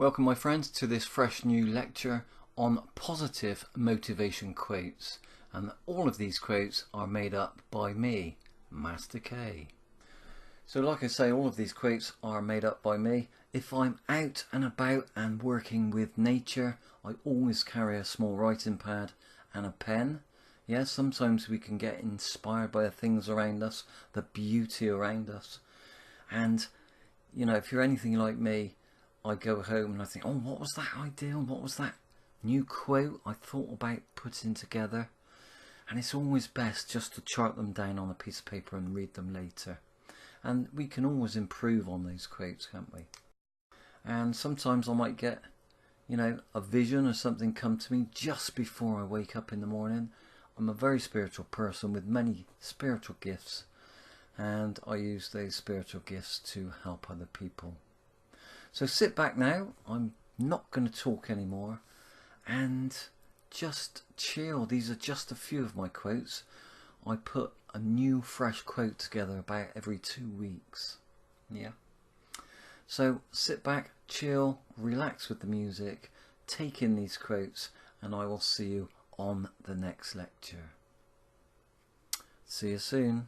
Welcome my friends to this fresh new lecture on positive motivation quotes, and all of these quotes are made up by me, Master K. So like I say, all of these quotes are made up by me. If I'm out and about and working with nature, I always carry a small writing pad and a pen. Yeah, sometimes we can get inspired by the things around us, the beauty around us. And, you know, if you're anything like me, I go home and I think, oh, what was that idea? What was that new quote I thought about putting together? And it's always best just to chart them down on a piece of paper and read them later. And we can always improve on those quotes, can't we? And sometimes I might get, you know, a vision or something come to me just before I wake up in the morning. I'm a very spiritual person with many spiritual gifts, and I use those spiritual gifts to help other people. So sit back now, I'm not going to talk anymore, and just chill. These are just a few of my quotes. I put a new fresh quote together about every 2 weeks. Yeah. So sit back, chill, relax with the music, take in these quotes, and I will see you on the next lecture. See you soon.